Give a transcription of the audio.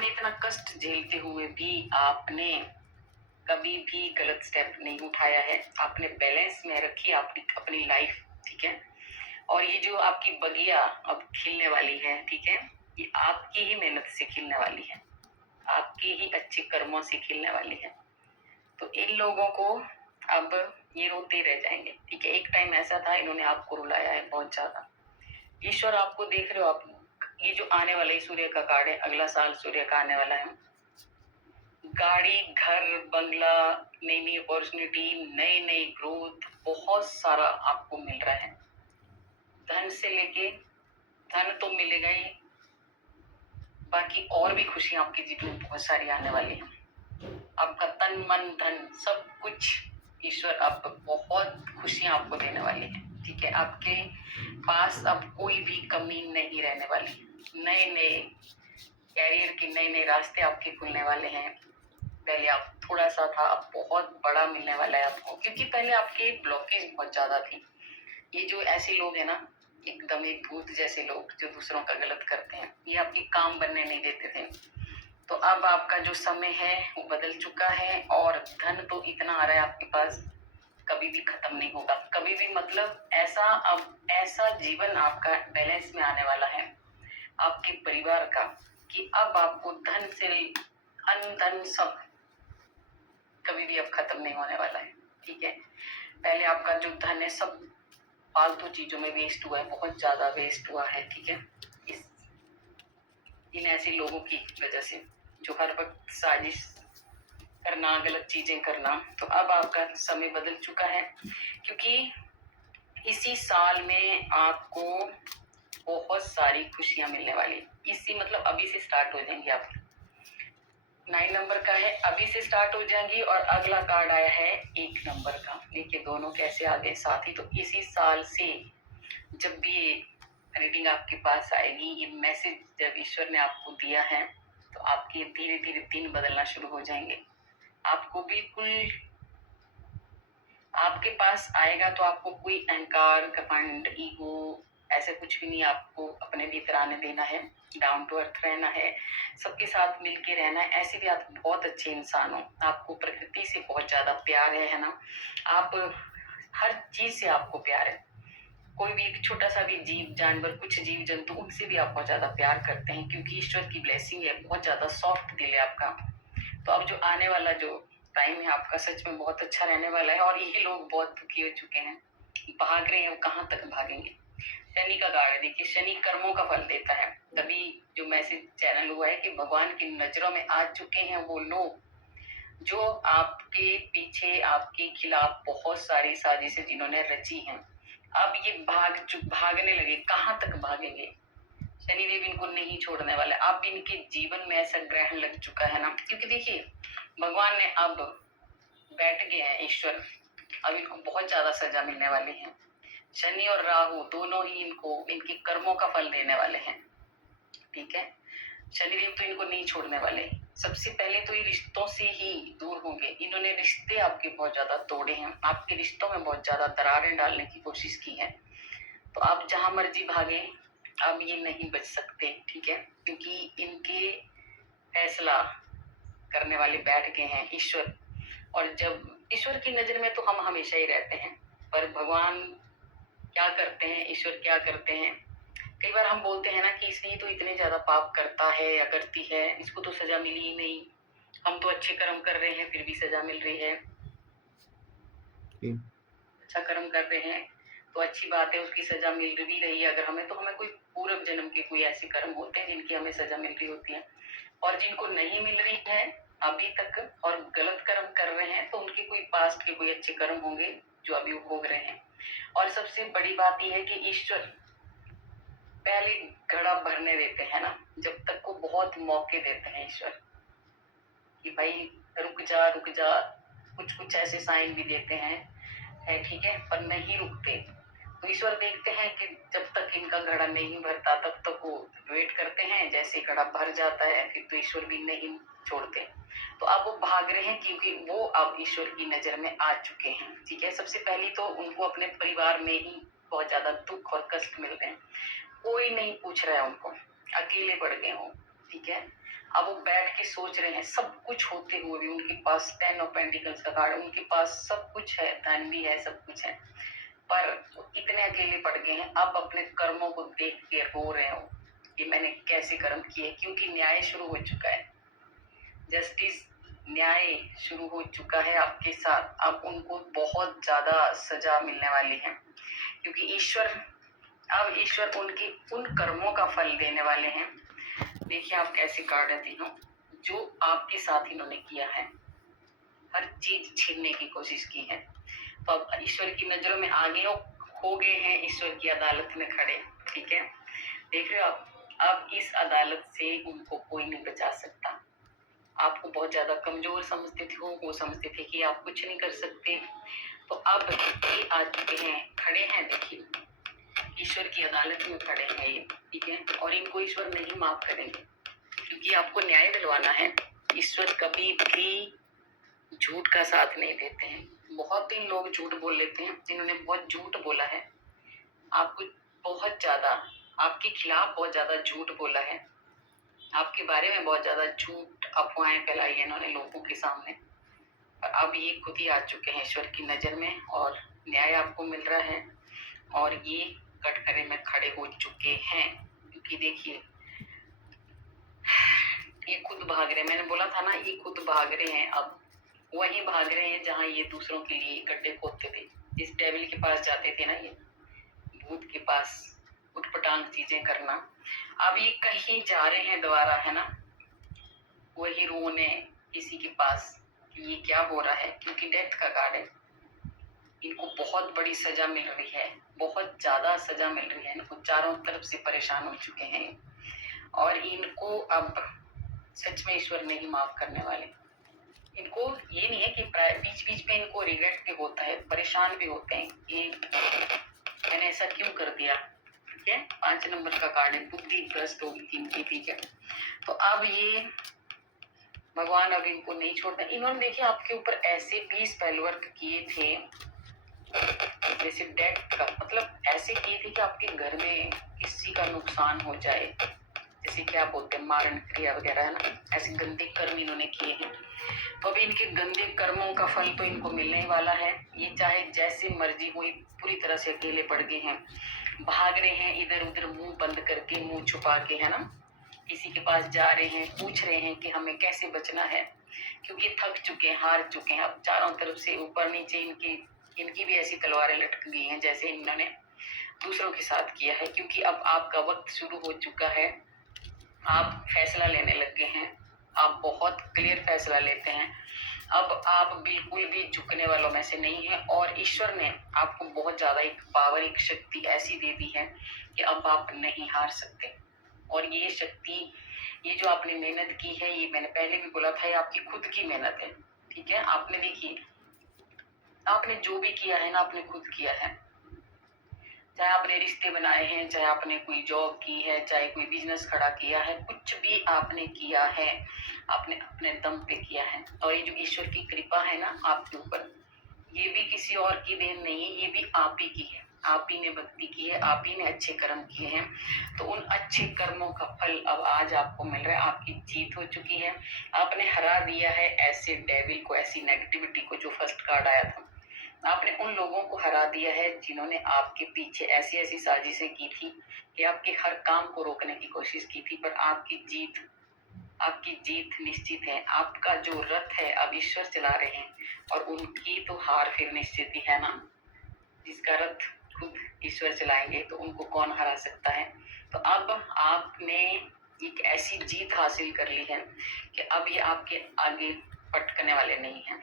आपने इतना कष्ट झेलते हुए भी आपने कभी भी गलत स्टेप नहीं उठाया है। आपने बैलेंस में रखी अपनी अपनी लाइफ, ठीक है। और ये जो आपकी बगिया अब खिलने वाली है, ठीक है, ये आपकी ही मेहनत से खिलने वाली है, आपके ही अच्छे कर्मों से खिलने वाली है। तो इन लोगों को अब ये रोते रह जाएंगे, ठीक है। एक टाइम ऐसा था, इन्होंने आपको रुलाया है बहुत ज्यादा। ईश्वर आपको देख रहे हो आप, ये जो आने वाला है सूर्य का कार्ड है, अगला साल सूर्य का आने वाला है। गाड़ी, घर, बंगला, नई नई अपॉर्चुनिटी, नई नई ग्रोथ, बहुत सारा आपको मिल रहा है। धन से लेके, धन तो मिलेगा ही, बाकी और भी खुशियां आपके जीवन में बहुत सारी आने वाली हैं। आपका तन मन धन सब कुछ ईश्वर आप बहुत खुशियां आपको देने वाले हैं, ठीक है। आपके पास अब कोई भी कमी नहीं रहने वाली। नए नए कैरियर के नए नए रास्ते आपके खुलने वाले हैं। पहले आप थोड़ा सा था, अब बहुत बड़ा मिलने वाला है आपको, क्योंकि पहले आपके ब्लॉकेज बहुत ज्यादा थी। ये जो ऐसे लोग हैं ना, एकदम एक भूत जैसे लोग जो दूसरों का गलत करते हैं, ये आपकी काम बनने नहीं देते थे। तो अब आपका जो समय है वो बदल चुका है, और धन तो इतना आ रहा है आपके पास, कभी भी खत्म नहीं होगा, कभी भी। मतलब ऐसा अब ऐसा जीवन आपका बैलेंस में आने वाला है आपके परिवार का, कि अब आपको धन से अन धन सब कभी भी अब खत्म नहीं होने वाला है, ठीक है। पहले आपका जो धन है सब फालतू चीजों में वेस्ट हुआ है, बहुत ज्यादा वेस्ट हुआ है, ठीक है। इस इन ऐसे लोगों की वजह से जो हर वक्त साजिश करना, गलत चीजें करना। तो अब आपका समय बदल चुका है, क्योंकि इसी साल में आपको बहुत सारी खुशियां मिलने वाली। इसी मतलब अभी से स्टार्ट हो जाएंगी आप। 9 नंबर का है, अभी से स्टार्ट हो जाएंगी। और अगला कार्ड आया है 1 नंबर का। देखिए दोनों कैसे आ गए साथ ही। तो इसी साल से जब भी ये रीडिंग आपके पास आएगी, ये मैसेज जब ईश्वर ने आपको दिया है, तो आपके धीरे धीरे दिन बदलना शुरू हो जाएंगे। आपको बिल्कुल आपके पास आएगा तो आपको कोई अहंकार, घमंड, ईगो ऐसे कुछ भी नहीं आपको अपने भीतर आने देना है। डाउन टू अर्थ रहना है, सबके साथ मिलके रहना है। ऐसे भी आप बहुत अच्छे इंसान हो, आपको प्रकृति से बहुत ज्यादा प्यार है ना। आप हर चीज से आपको प्यार है। कोई भी एक छोटा सा भी जीव जानवर, कुछ जीव जंतु, उनसे भी आप बहुत ज्यादा प्यार करते हैं, क्योंकि ईश्वर की ब्लेसिंग है। बहुत ज्यादा सॉफ्ट दिल है आपका। तो अब जो आने वाला जो टाइम है आपका सच में बहुत अच्छा रहने वाला है। और ये लोग बहुत दुखी हो चुके हैं, भाग रहे हैं, वो कहाँ तक भागेंगे। शनि का कार्ड है, देखिए शनि कर्मों का फल देता है। तभी जो मैसेज चैनल हुआ है कि भगवान की नजरों में आ चुके हैं वो लोग जो आपके पीछे, आपके खिलाफ बहुत सारी साजिशें जिन्होंने रची हैं। अब ये भागने लगे, कहाँ तक भागेंगे। शनिदेव इनको नहीं छोड़ने वाले। अब इनके जीवन में ऐसा ग्रहण लग चुका है ना, क्योंकि देखिए भगवान ने अब बैठ गए हैं ईश्वर, अब इनको बहुत ज्यादा सजा मिलने वाली है। शनि और राहु दोनों ही इनको इनके कर्मों का फल देने वाले हैं, ठीक है। शनिदेव तो इनको नहीं छोड़ने वाले। सबसे पहले तो ये रिश्तों से ही दूर होंगे। इन्होंने रिश्ते आपके बहुत ज्यादा तोड़े हैं, आपके रिश्तों में बहुत ज्यादा दरारें डालने की कोशिश की है। तो आप जहां मर्जी भागे, अब ये नहीं बच सकते, ठीक है, क्योंकि इनके फैसला करने वाले बैठ गए हैं ईश्वर। और जब ईश्वर की नजर में तो हम हमेशा ही रहते हैं, पर भगवान क्या करते हैं, ईश्वर क्या करते हैं। कई बार हम बोलते हैं ना कि इसने तो इतने ज्यादा पाप करता है या करती है, इसको तो सजा मिली ही नहीं, हम तो अच्छे कर्म कर रहे हैं फिर भी सजा मिल रही है। अच्छा कर्म कर रहे हैं तो अच्छी बात है, उसकी सजा मिल भी रही है अगर हमें, तो हमें कोई पूर्व जन्म के कोई ऐसे कर्म होते हैं जिनकी हमें सजा मिल रही होती है। और जिनको नहीं मिल रही है अभी तक और गलत कर्म कर रहे हैं, तो उनके कोई पास्ट के कोई अच्छे कर्म होंगे जो अभी वो भोग रहे हैं। और सबसे बड़ी बात यह है कि ईश्वर पहले घड़ा भरने देते हैं ना, जब तक को बहुत मौके देते हैं ईश्वर कि भाई रुक जा रुक जा। कुछ कुछ ऐसे साइन भी देते हैं, है ठीक है, पर नहीं रुकते। तो ईश्वर देखते हैं कि जब तक इनका घड़ा नहीं भरता तब तक वो वेट करते हैं। जैसे घड़ा भर जाता है फिर तो ईश्वर भी नहीं छोड़ते। तो अब वो भाग रहे हैं क्योंकि वो अब ईश्वर की नजर में आ चुके हैं, ठीक है। सबसे पहली तो उनको अपने परिवार में ही बहुत ज्यादा दुख और कष्ट मिल रहे हैं। कोई नहीं पूछ रहा है उनको, अकेले पड़ गए हो, ठीक है। अब वो बैठ के सोच रहे हैं, सब कुछ होते हुए भी उनके पास 10 ऑफ पेंटिकल्स का कार्ड, उनके पास सब कुछ है, धन भी है, सब कुछ है, पर वो इतने अकेले पड़ गए हैं। अब अपने कर्मों को देख के रो रहे हो कि मैंने कैसे कर्म किए, क्योंकि न्याय शुरू हो चुका है, जस्टिस, न्याय शुरू हो चुका है आपके साथ। अब उनको बहुत ज्यादा सजा मिलने वाली है, क्योंकि ईश्वर उनकी उन कर्मों का फल देने वाले हैं। देखिए आप कैसे कार्ड है तीनों, जो आपके साथ इन्होंने किया है, हर चीज छीनने की कोशिश की है, तो अब ईश्वर की नजरों में आगे हो गए हैं, ईश्वर की अदालत में खड़े। ठीक है, देख रहे हो आप, अब इस अदालत से उनको कोई नहीं बचा सकता। आपको बहुत ज्यादा कमजोर समझते थे वो समझते थे कि आप कुछ नहीं कर सकते, तो अब ये आ चुके हैं, खड़े हैं, देखिए ईश्वर की अदालत में खड़े हैं ये। ठीक है, और इनको ईश्वर नहीं माफ करेंगे, क्योंकि आपको न्याय दिलवाना है। ईश्वर कभी भी झूठ का साथ नहीं देते हैं। बहुत ही लोग झूठ बोल लेते हैं, जिन्होंने बहुत झूठ बोला है, आपको बहुत ज्यादा, आपके खिलाफ बहुत ज्यादा झूठ बोला है, आपके बारे में बहुत ज्यादा झूठ अफवाहें फैलाई है इन्होंने लोगों के सामने, पर अब ये खुद ही आ चुके हैं ईश्वर की नजर में, और न्याय आपको मिल रहा है, और ये कटघरे में खड़े हो चुके हैं। क्योंकि देखिए ये खुद भाग रहे हैं, मैंने बोला था ना, ये खुद भाग रहे हैं, अब वहीं भाग रहे हैं जहां ये दूसरों के लिए गड्ढे खोदते थे। जिस डेविल के पास जाते थे ना, ये भूत के पास उठपटांग चीजें करना, अब ये कहीं जा रहे हैं दोबारा, है ना, वही रोने किसी के पास कि ये क्या हो रहा है, क्योंकि डेथ का कार्ड है। इनको बहुत बड़ी सजा मिल रही है, बहुत ज्यादा सजा मिल रही है, इनको चारों तरफ से परेशान हो चुके हैं, और इनको अब सच में ईश्वर नहीं माफ करने वाले। इनको ये नहीं है कि बीच बीच में इनको रिग्रेट भी होता है, परेशान भी होते हैं, ये मैंने ऐसा क्यों कर दिया। ठीक है, 5 नंबर का कार्ड है, बुद्धि भ्रष्ट होगी इनकी। ठीक है, तो अब ये भगवान अब इनको नहीं छोड़ता। इन्होंने देखिए आपके ऊपर ऐसे भी स्पेल वर्क किए थे, जैसे डेथ का मतलब ऐसे किए थे कि आपके घर में किसी का नुकसान हो जाए, जैसे क्या बोलते हैं मारण क्रिया वगैरह, है ना, ऐसे गंदे कर्म इन्होंने किए हैं। तो अभी इनके गंदे कर्मों का फल तो इनको मिलने ही वाला है। ये चाहे जैसे मर्जी हो, पूरी तरह से अकेले पड़ गए हैं, भाग रहे हैं इधर उधर, मुंह बंद करके, मुंह छुपा के, है ना, किसी के पास जा रहे हैं, पूछ रहे हैं कि हमें कैसे बचना है, क्योंकि थक चुके हैं, हार चुके हैं। अब चारों तरफ से ऊपर नीचे इनकी भी ऐसी तलवारें लटक गई हैं जैसे इन्होंने दूसरों के साथ किया है, क्योंकि अब आपका वक्त शुरू हो चुका है। आप फैसला लेने लग गए हैं, आप बहुत क्लियर फैसला लेते हैं, अब आप बिल्कुल भी झुकने वालों में से नहीं है, और ईश्वर ने आपको बहुत ज्यादा एक पावर, एक शक्ति ऐसी दे दी है कि अब आप नहीं हार सकते। और ये शक्ति, ये जो आपने मेहनत की है, ये मैंने पहले भी बोला था, ये आपकी खुद की मेहनत है। ठीक है, आपने देखिए, आपने जो भी किया है ना, आपने खुद किया है, चाहे आपने रिश्ते बनाए हैं, चाहे आपने कोई जॉब की है, चाहे कोई बिजनेस खड़ा किया है, कुछ भी आपने किया है, आपने अपने दम पे किया है। और ये जो ईश्वर की कृपा है ना आपके ऊपर, ये भी किसी और की देन नहीं है, ये भी आप ही की है, आप ही ने भक्ति की है, आप ही ने अच्छे कर्म किए हैं, तो उन अच्छे कर्मों का फल अब आज आपको मिल रहा है। आपकी जीत हो चुकी है, आपने हरा दिया है ऐसे डेविल को, ऐसी नेगेटिविटी को, जो फर्स्ट कार्ड आया था, आपने उन लोगों को हरा दिया है जिन्होंने आपके पीछे ऐसी ऐसी साजिशें की थी कि आपके हर काम को रोकने की कोशिश की थी, पर आपकी जीत निश्चित है। आपका जो रथ है अब ईश्वर चला रहे हैं, और उनकी तो हार फिर निश्चित ही है ना, जिसका रथ खुद ईश्वर चलाएंगे तो उनको कौन हरा सकता है। तो अब आपने एक ऐसी जीत हासिल कर ली है कि अब ये आपके आगे पटकने वाले नहीं हैं।